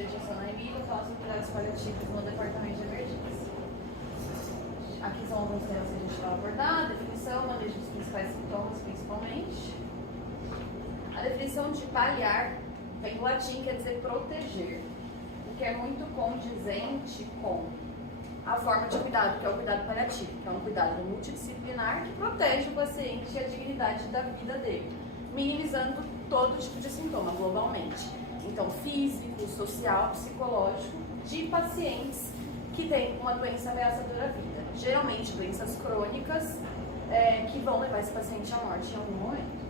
Letícia Naimi, vou falar sobre cuidados paliativos no departamento de emergência. Aqui são alguns temas que a gente vai abordar: definição, manejo dos principais sintomas, principalmente. A definição de paliar vem do latim, quer dizer proteger, o que é muito condizente com a forma de cuidado, que é o cuidado paliativo, que é um cuidado multidisciplinar que protege o paciente e a dignidade da vida dele, minimizando todo tipo de sintoma globalmente. Então, físico, social, psicológico, de pacientes que têm uma doença ameaçadora à vida. Geralmente, doenças crônicas que vão levar esse paciente à morte em algum momento.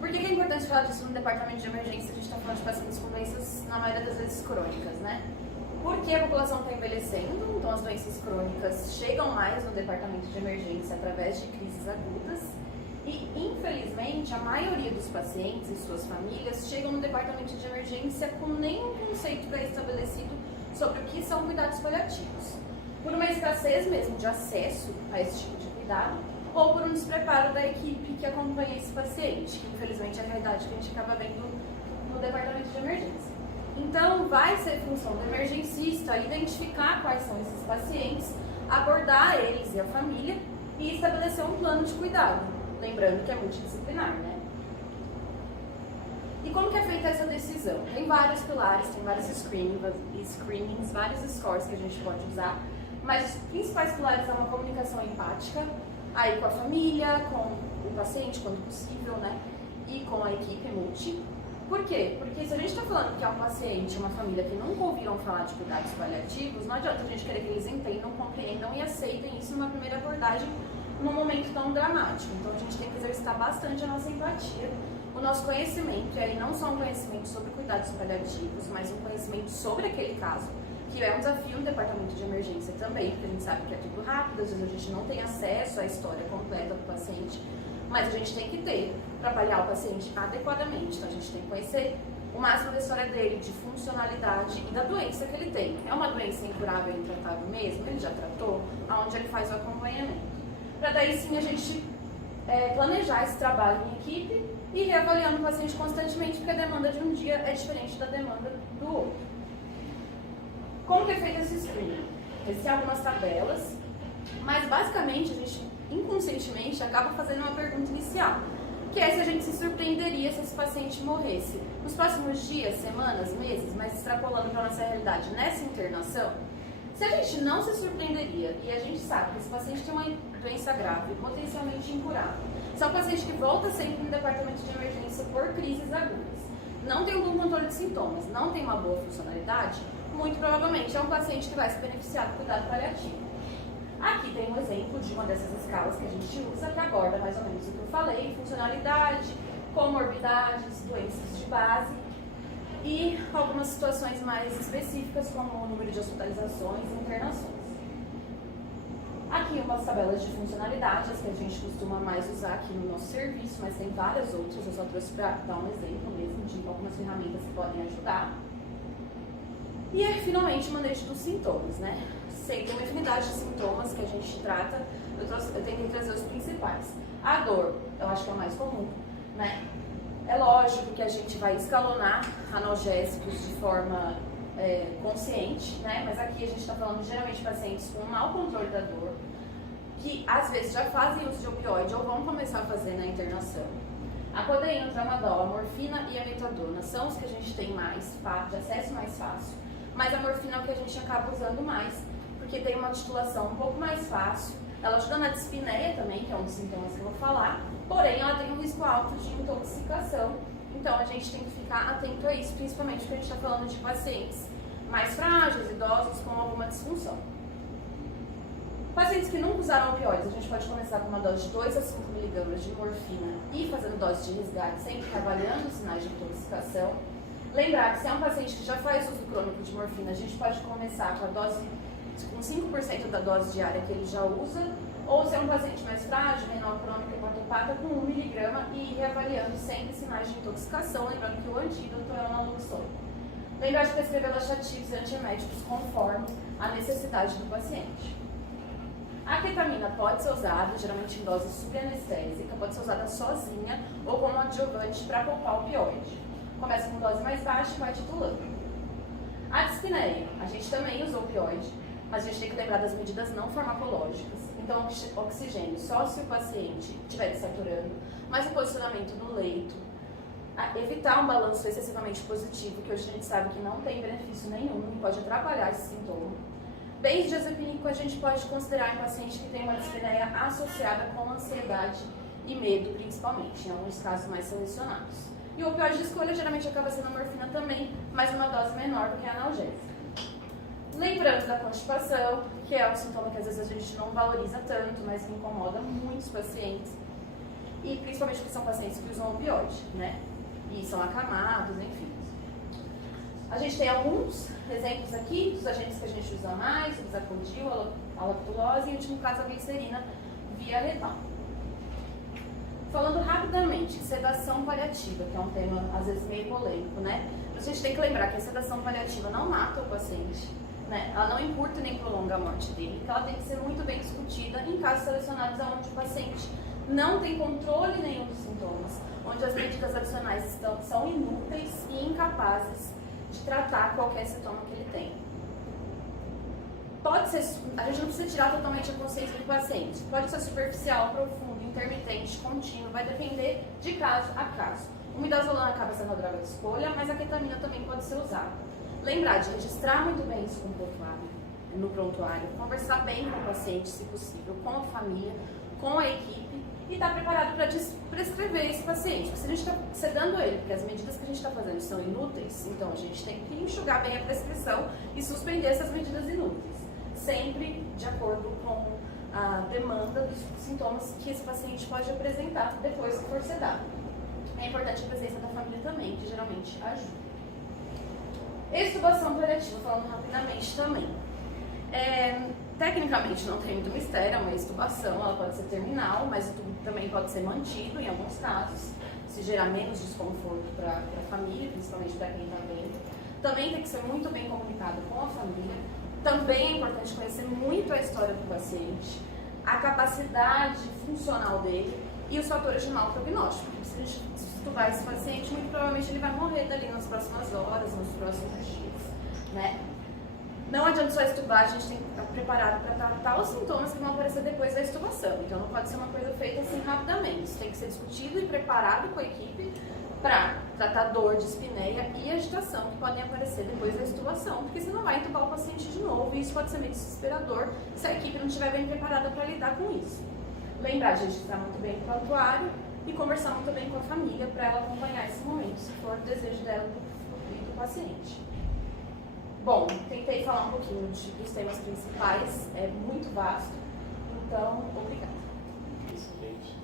Por que é importante falar disso no departamento de emergência? A gente está falando de pacientes com doenças, na maioria das vezes, crônicas, né? Porque a população está envelhecendo, então as doenças crônicas chegam mais no departamento de emergência através de crises agudas. E, infelizmente, a maioria dos pacientes e suas famílias chegam no departamento de emergência com nenhum conceito pré-estabelecido sobre o que são cuidados paliativos. Por uma escassez mesmo de acesso a esse tipo de cuidado, ou por um despreparo da equipe que acompanha esse paciente, que infelizmente é a realidade que a gente acaba vendo no departamento de emergência. Então, vai ser função do emergencista identificar quais são esses pacientes, abordar eles e a família e estabelecer um plano de cuidado. Lembrando que é multidisciplinar, né? E como que é feita essa decisão? Tem vários pilares, tem vários screenings, vários scores que a gente pode usar, mas os principais pilares são uma comunicação empática, aí com a família, com o paciente, quando possível, né? E com a equipe multi. Por quê? Porque se a gente está falando que é um paciente, uma família que nunca ouviram falar de cuidados paliativos, não adianta a gente querer que eles entendam, compreendam e aceitem isso numa primeira abordagem, num momento tão dramático. Então a gente tem que exercitar bastante a nossa empatia, o nosso conhecimento, e aí não só um conhecimento sobre cuidados paliativos, mas um conhecimento sobre aquele caso, que é um desafio no departamento de emergência também, porque a gente sabe que é tudo rápido, às vezes a gente não tem acesso à história completa do paciente, mas a gente tem que ter para avaliar o paciente adequadamente. Então a gente tem que conhecer o máximo da história dele, de funcionalidade e da doença que ele tem. É uma doença incurável e intratável mesmo? Ele já tratou? Aonde ele faz o acompanhamento? Para daí sim a gente planejar esse trabalho em equipe e reavaliando o paciente constantemente, porque a demanda de um dia é diferente da demanda do outro. Como que é feito esse screening? Existem algumas tabelas, mas basicamente a gente inconscientemente acaba fazendo uma pergunta inicial, que é se a gente se surpreenderia se esse paciente morresse nos próximos dias, semanas, meses, mas extrapolando para a nossa realidade nessa internação. Se a gente não se surpreenderia, e a gente sabe que esse paciente tem uma doença grave, potencialmente incurável, se é um paciente que volta sempre no departamento de emergência por crises agudas, não tem um bom controle de sintomas, não tem uma boa funcionalidade, muito provavelmente é um paciente que vai se beneficiar do cuidado paliativo. Aqui tem um exemplo de uma dessas escalas que a gente usa, que aborda mais ou menos o que eu falei: funcionalidade, comorbidades, doenças de base e algumas situações mais específicas, como o número de hospitalizações e internações. Aqui umas tabelas de funcionalidade, as que a gente costuma mais usar aqui no nosso serviço, mas tem várias outras, eu só trouxe para dar um exemplo mesmo de algumas ferramentas que podem ajudar. E finalmente o manejo dos sintomas, né? Tem uma infinidade de sintomas que a gente trata, eu tentei trazer os principais. A dor, eu acho que é o mais comum, né? É lógico que a gente vai escalonar analgésicos de forma consciente, né? Mas aqui a gente está falando geralmente de pacientes com mau controle da dor, que às vezes já fazem uso de opioide ou vão começar a fazer na internação. A codeína, o tramadol, a morfina e a metadona são os que a gente tem mais de acesso mais fácil, mas a morfina é o que a gente acaba usando mais, porque tem uma titulação um pouco mais fácil, ela ajuda na dispneia também, que é um dos sintomas que eu vou falar, porém ela tem um risco alto de intoxicação, então a gente tem que ficar atento a isso, principalmente porque a gente está falando de pacientes mais frágeis, idosos com alguma disfunção. Pacientes que nunca usaram opioides, a gente pode começar com uma dose de 2 a 5 mg de morfina e fazendo dose de resgate, sempre avaliando os sinais de intoxicação. Lembrar que se é um paciente que já faz uso crônico de morfina, a gente pode começar com a dose com 5% da dose diária que ele já usa, ou se é um paciente mais frágil, renal crônico e hepatopata, com 1 mg e reavaliando sempre sinais de intoxicação, lembrando que o antídoto é o naloxona. Lembrar de prescrever laxativos e antieméticos conforme a necessidade do paciente. A ketamina pode ser usada, geralmente em dose subanestésica, pode ser usada sozinha ou como adjuvante para poupar opioide. Começa com dose mais baixa e vai titulando. A dispneia, a gente também usa opioide, mas a gente tem que lembrar das medidas não farmacológicas. Então, oxigênio só se o paciente estiver desaturando, mas o posicionamento no leito, evitar um balanço excessivamente positivo, que hoje a gente sabe que não tem benefício nenhum e pode atrapalhar esse sintoma. Benzodiazepínico a gente pode considerar em paciente que tem uma dispneia associada com ansiedade e medo, principalmente, em alguns casos mais selecionados. E o opioide de escolha geralmente acaba sendo a morfina também, mas uma dose menor do que a analgésica. Lembrando da constipação, que é um sintoma que às vezes a gente não valoriza tanto, mas que incomoda muitos pacientes. E principalmente porque são pacientes que usam opioide, né? E são acamados, enfim. A gente tem alguns exemplos aqui dos agentes que a gente usa mais, o bisacoldil, a lactulose e, em último caso, a glicerina via retal. Falando rapidamente, sedação paliativa, que é um tema às vezes meio polêmico, né? A gente tem que lembrar que a sedação paliativa não mata o paciente, né? Ela não encurta nem prolonga a morte dele, então ela tem que ser muito bem discutida em casos selecionados onde o paciente não tem controle nenhum dos sintomas, onde as medidas adicionais são inúteis e incapazes de tratar qualquer sintoma que ele tem. Pode ser, a gente não precisa tirar totalmente a consciência do paciente, pode ser superficial, profundo, intermitente, contínuo, vai depender de caso a caso. O midazolam acaba sendo a droga de escolha, mas a ketamina também pode ser usada. Lembrar de registrar muito bem isso no prontuário, conversar bem com o paciente, se possível, com a família, com a equipe, e estar preparado para prescrever esse paciente. Porque se a gente está sedando ele, porque as medidas que a gente está fazendo são inúteis, então a gente tem que enxugar bem a prescrição e suspender essas medidas inúteis, sempre de acordo com a demanda dos sintomas que esse paciente pode apresentar depois que for sedado. É importante a presença da família também, que geralmente ajuda. Extubação paliativa, falando rapidamente também. Tecnicamente não tem muito mistério, é uma extubação, ela pode ser terminal, mas o tubo também pode ser mantido em alguns casos, se gerar menos desconforto para a família, principalmente para quem está vendo. Também tem que ser muito bem comunicado com a família. Também é importante conhecer muito a história do paciente, a capacidade funcional dele e os fatores de mau prognóstico. Se a gente extubar esse paciente, muito provavelmente ele vai morrer dali nas próximas horas, nos próximos dias, né? Não adianta só extubar, a gente tem que estar preparado para tratar os sintomas que vão aparecer depois da extubação. Então não pode ser uma coisa feita assim rapidamente. Isso tem que ser discutido e preparado com a equipe para tratar dor, dispneia e agitação que podem aparecer depois da extubação, porque senão vai entubar o paciente de novo e isso pode ser meio desesperador se a equipe não estiver bem preparada para lidar com isso. Lembrar de registrar muito bem o prontuário e conversar muito bem com a família para ela acompanhar esse momento, se for o desejo dela e do paciente. Bom, tentei falar um pouquinho dos temas principais, é muito vasto, então, obrigada. Excelente.